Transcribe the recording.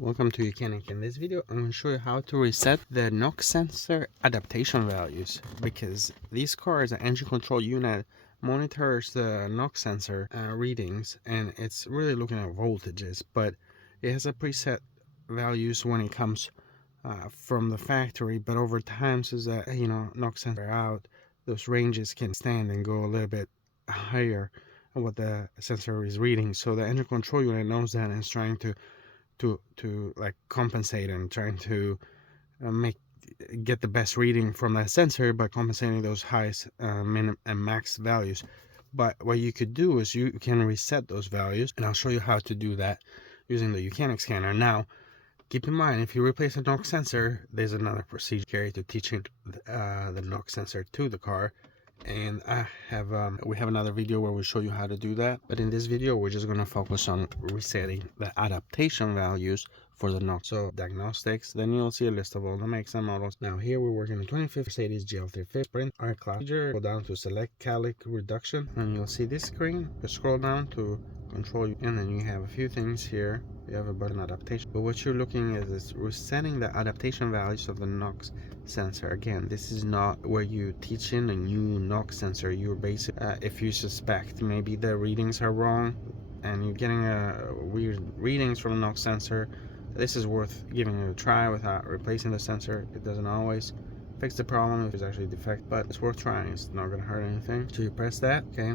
Welcome to YOUCANIC. In this video, I'm going to show you how to reset the NOx sensor adaptation values, because these cars, the engine control unit monitors the NOx sensor readings, and it's really looking at voltages, but it has a preset values when it comes from the factory, but over time, so that NOx sensor out, those ranges can stand and go a little bit higher than what the sensor is reading. So the engine control unit knows that and is trying to like compensate and trying to get the best reading from that sensor by compensating those highest min and max values. But what you could do is you can reset those values, and I'll show you how to do that using the YOUCANIC scanner. Now keep in mind, if you replace a NOx sensor, there's another procedure to teaching the NOx sensor to the car, and we have another video where we show you how to do that. But in this video, we're just going to focus on resetting the adaptation values for the NOx. So diagnostics, then you'll see a list of all the makes and models. Now here we're working on 25th Mercedes GL350 Sprint R-Class. Go down to select calic reduction, and you'll see this screen. Just scroll down to control, and then you have a few things here. You have a button adaptation, but what you're looking at is resetting the adaptation values of the NOx sensor. Again, this is not where you teach in a new NOx sensor. You're basically if you suspect maybe the readings are wrong and you're getting weird readings from a NOx sensor, this is worth giving it a try without replacing the sensor. It doesn't always fix the problem if it's actually defect, but it's worth trying. It's not going to hurt anything. So you press that, okay,